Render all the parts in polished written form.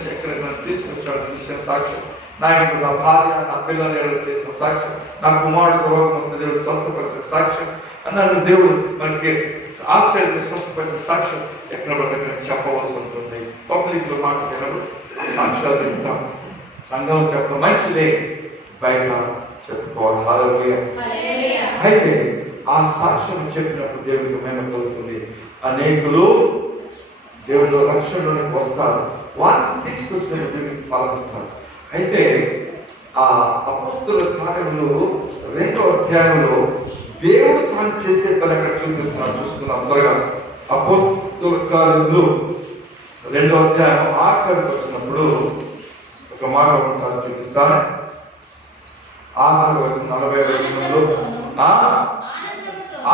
నుంచి ఎక్కడికి నన్ను తీసుకొచ్చాడు చూసిన సాక్ష్యం, నా ఇంట్లో నా భార్య నా పిల్లలు చేసిన సాక్ష్యం, నా కుమారుడు రోగం వస్తే దేవుడు స్వస్థపరిచిన సాక్ష్యం అన్నాడు. దేవుడు మనకి ఆశ్చర్యంగా స్వస్థపరిచిన సాక్ష్యం ఎక్కడ దగ్గర చెప్పవలసి ఉంటుంది. పబ్లిక్ లో మాట్లాడినప్పుడు ఆ సాక్ష్యాలు చెప్తాం. సంఘం చెప్పడం మంచిదే, బయట చెప్పుకోవాలి. హల్లెలూయా. అయితే ఆ సాక్ష్యం చెప్పినప్పుడు దేవుడికి మహిమ కలుగుతుంది. అనేకులు దేవుడు రక్షణలోకి వస్తారు, వారిని తీసుకొచ్చిన దేవుడికి ఫలం ఇస్తారు. అయితే ఆ అపొస్తలుల కార్యములు 2వ అధ్యాయంలో దేవుడు తాను చేసే పని అక్కడ చూపిస్తున్నాడు. చూస్తున్నాం త్వరగా. అపొస్తలుల కార్యములు 2వ అధ్యాయం ఆఖరికి వచ్చినప్పుడు ఒక మాట ఉంటారు, చూపిస్తాను. ఆఖరి వచ్చిన 40వ వచనంలో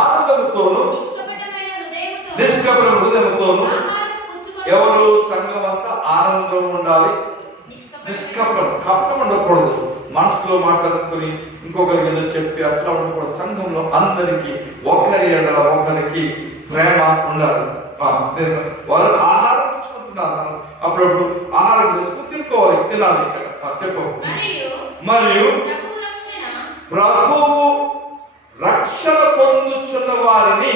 ఆనందంతోను నిష్కపట హృదయంతోను ఎవరు సంఘం అంతా ఆనందం ఉండాలి. నిష్కపటం, కపటం ఉండకూడదు. మనసులో మాట్లాడుకుని ఇంకొకరికి ఏదో చెప్పి అట్లా ఉండకూడదు. సంఘంలో అందరికి ఒకరి ఎడల ఒకరికి ప్రేమ ఉండాలి. వాళ్ళు ఆహారం పుచ్చుకుంటున్నారు, అప్పుడప్పుడు ఆహారం తీసుకుని తినుకోవాలి, తినాలి. చెప్పు. మరియు ప్రభువు రక్షణ పొందుచున్న వారిని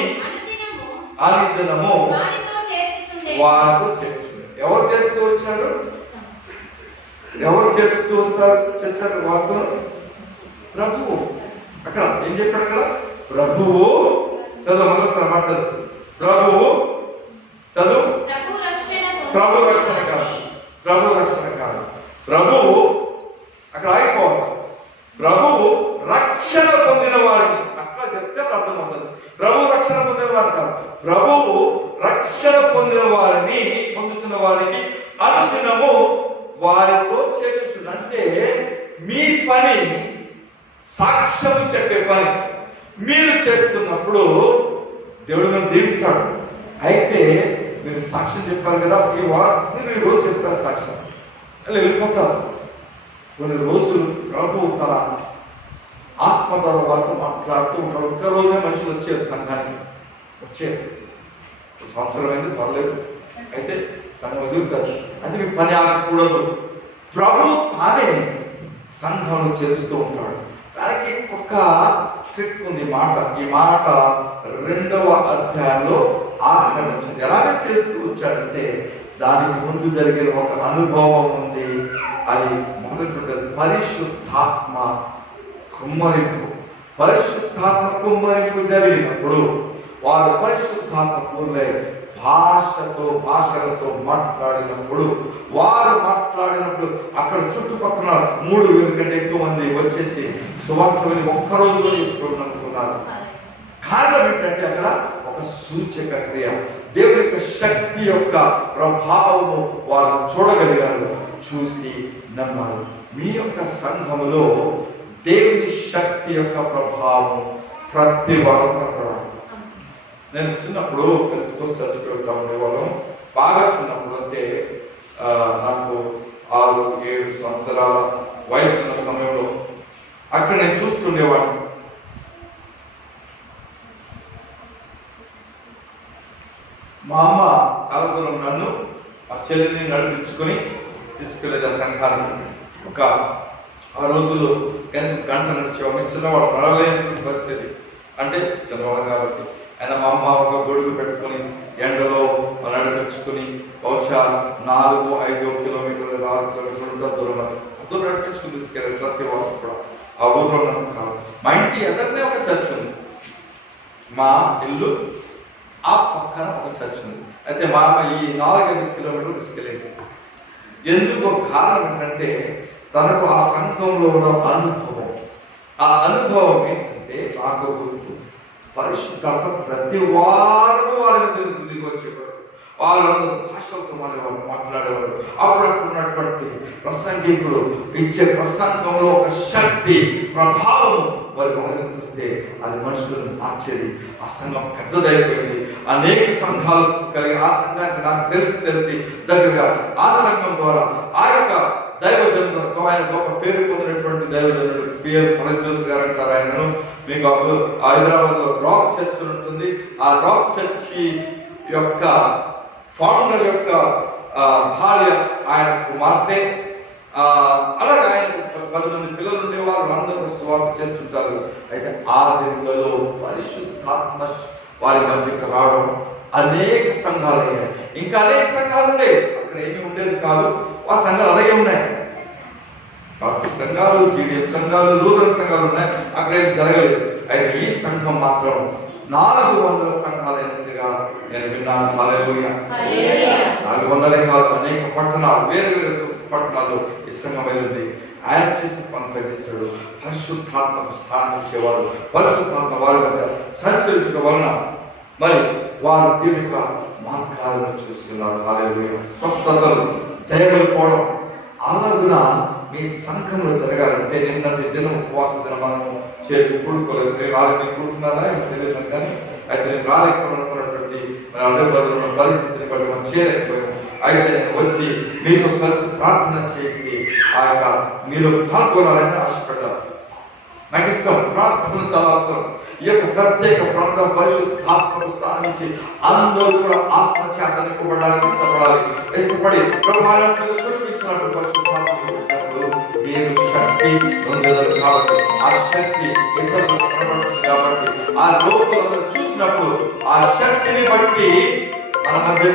అనుదినము వారితో చేర్చుంది. ఎవరు చేస్తూ వచ్చారు? ఎవరు చేస్తూ వచ్చారు వారితో? ప్రభువు. అక్కడ ఏం చెప్పాడు? అక్కడ ప్రభువు. చదువు, మరోసారి మాట చదువు. ప్రభువు చదువు. ప్రభు రక్షణ కాదు, ప్రభు రక్షణ కాదు. ప్రభువు అక్కడ ఆగిపోవచ్చు. ప్రభువు రక్షణ పొందిన వారిని, అట్లా చెప్తే అర్థమవుతుంది. ప్రభు రక్షణ పొందిన వారు కాదు, ప్రభువు రక్షణ పొందిన వారిని, పొందుతున్న వారికి అనుదినము వారితో చేర్చుచు. అంటే మీ పని సాక్ష్యం చెప్పే పని మీరు చేస్తున్నప్పుడు దేవుడు మనం దీవిస్తాడు. అయితే మీరు సాక్ష్యం చెప్పారు కదా, మీరు ఈ రోజు చెప్తారు సాక్ష్యం, అలా వెళ్ళిపోతారు. కొన్ని రోజులు ప్రభు తన ఆత్మ ద్వారా వారితో మాట్లాడుతూ ఉంటాడు. ఒక్క రోజే మనుషులు వచ్చారు సంఘానికి, వచ్చేది. సంవత్సరం అయింది పర్లేదు, అయితే సంఘం ఎదుగుతారు. అది మీ పని ఆగకూడదు. ప్రభు తానే సంఘంలో చేస్తూ ఉంటాడు. దానికి ఒక ట్రిక్ ఉంది. ఈ మాట 2వ అధ్యాయంలో ఆహ్వానించింది. ఎలాగ చేస్తూ వచ్చాడంటే దానికి ముందు జరిగిన ఒక అనుభవం ఉంది. అది మొదటి పరిశుద్ధాత్మ కుమ్మరింపు. పరిశుద్ధాత్మ కుమ్మరింపు జరిగినప్పుడు వారు పరిశుద్ధాత్మ పూర్లై భాషలతో మాట్లాడినప్పుడు అక్కడ చుట్టుపక్కల 3,000 కంటే ఎక్కువ మంది వచ్చేసి సువార్త విని ఒక్క రోజులో తీసుకున్నారు. కారణం ఏంటంటే అక్కడ ఒక సూచక క్రియ, దేవుని యొక్క శక్తి యొక్క ప్రభావము వారు చూడగలిగారు, చూసి నమ్మారు. మీ యొక్క సంఘములో దేవుని శక్తి యొక్క ప్రభావం ప్రతి వారం కనపడాలి. నేను చిన్నప్పుడు చర్చకి వెళ్తా ఉండేవాళ్ళం. బాగా చిన్నప్పుడు అంటే నాకు 6-7 సంవత్సరాల వయసు ఉన్న సమయంలో అక్కడ నేను చూస్తుండేవాడిని. మా అమ్మ చాలా దూరం నన్ను మా చెల్లిని నడిపించుకొని తీసుకెళ్ళేది ఆ సంఘానికి. ఆ రోజులు కనీసం గంట నడిచేవాడిని. చిన్నవాడు నడలేని పరిస్థితి, అంటే చిన్నవాడు కాబట్టి. ఆయన మా అమ్మ ఒక గొడుగు పెట్టుకొని ఎండలో నడిపించుకుని బహుశా 4-5 కిలోమీటర్లు 6 కిలోమీటర్లు దూరం నడిపించుకుని తీసుకెళ్ళారు ప్రతి వారు కూడా. ఆ ఊర్లో కాదు. మా ఇంటి ఎదురునే ఒక చర్చ్ ఉంది, మా ఇల్లు ఆ పక్కన ఒక చర్చ్ ఉంది. అయితే మా అమ్మ ఈ 4-5 కిలోమీటర్లు తీసుకెళ్ళేది. ఎందుకు? కారణం ఏంటంటే తనకు ఆ సంఘంలో ఉన్న అనుభవం. ఆ అనుభవం ఏంటంటే నాకు గుర్తు, పరిశుద్ధాత్మ ప్రతి వారు వారిని దిగి వచ్చేవారు. వాళ్ళందరూ భాషలతో మాట్లాడేవారు. అప్పుడున్నటువంటి ప్రసంగికుడు ఇచ్చే ప్రసంగంలో ఒక శక్తి ప్రభావం వారిని చూస్తే అది మనుషులను మార్చేది. ఆ సంఘం పెద్దదైపోయింది. అనేక సంఘాలు కలిగి ఆ సంఘానికి నాకు తెలిసి దగ్గరగా ఆ సంఘం ద్వారా ఆ యొక్క దైవజనుడు, ఆయన గొప్ప పేరు పొందినటువంటి దైవజనుడు పిఎల్ పరజ్యోతి గారు అంటారు. ఆయనను మీకు హైదరాబాద్ లో రాక్ చర్చ్ ఉంటుంది. ఆ రాక్ చర్చి యొక్క ఫౌండర్ యొక్క భార్య, ఆయన కుమార్తె, అలాగే ఆయనకు 10 మంది పిల్లలు ఉండేవారు. అందరూ సువార్త చేస్తుంటారు. అయితే ఆ దినాలలో పరిశుద్ధాత్మ వారి మధ్యకు రావడం, అనేక సంఘాలు అయ్యాయి. ఇంకా అనేక సంఘాలు ఉండేవి, అక్కడ ఏమీ ఉండేది కాదు. ఆ సంఘాలు అలాగే ఉన్నాయి. బాప్టిస్ట్ సంఘాలు, జీడిఎఫ్ సంఘాలు, లూథరన్ సంఘాలు ఉన్నాయి, అక్కడ ఏం జరగలేదు. అయితే ఈ సంఘం మాత్రం 400 సంఘాలైనట్టుగా నేను విన్నాను. హల్లెలూయా. 400 కాదు, అనేక పట్టణాలు, వేరు వేరు పట్టణాల్లో ఈ సంఘం వెళ్ళింది. ఆయన చేసిన పని చేశాడు. పరిశుద్ధాత్మకు స్థానం ఇచ్చేవాడు. పరిశుద్ధాత్మ వారి మధ్య సంచరించడం వలన మరి వారు దేవుని యొక్క మార్గాలను చూస్తున్నారు. హల్లెలూయా. స్వస్థతలు, దయలు పోవడం, అలాగున మీ సంఘంలో జరగాలంటే నిన్నటి దినం ఉపవాస దినం మనము చేతి కూడుకోలేదు. నేను రాలేని కూడుకున్నారా తెలియదు, కానీ అయితే నేను రాలేకపోయినటువంటి పరిస్థితిని బట్టి మనం చేయలేకపోయాము. అయితే నేను వచ్చి మీతో కలిసి ప్రార్థన చేసి ఆ యొక్క మీరు పాల్గొనాలని ఆశపడ్డాను. నాకు ఇష్టం, ప్రార్థన చాలా అవసరం. ఈ యొక్క ప్రత్యేక ప్రాంతం పరిశుద్ధాత్మకు స్థానించి అందరూ కూడా ఆత్మచేత నింపబడడానికి ఇష్టపడి ప్రభావితం కురిపించినట్టు పరిశుద్ధాత్మ కురిపించినప్పుడు మీరు శక్తి పొందేదారు. కాబట్టి ఆ శక్తి ఇతరులకు కనబడుతుంది. కాబట్టి ఆ లోకంలో చూసినప్పుడు ఆ శక్తిని బట్టి మన మధ్య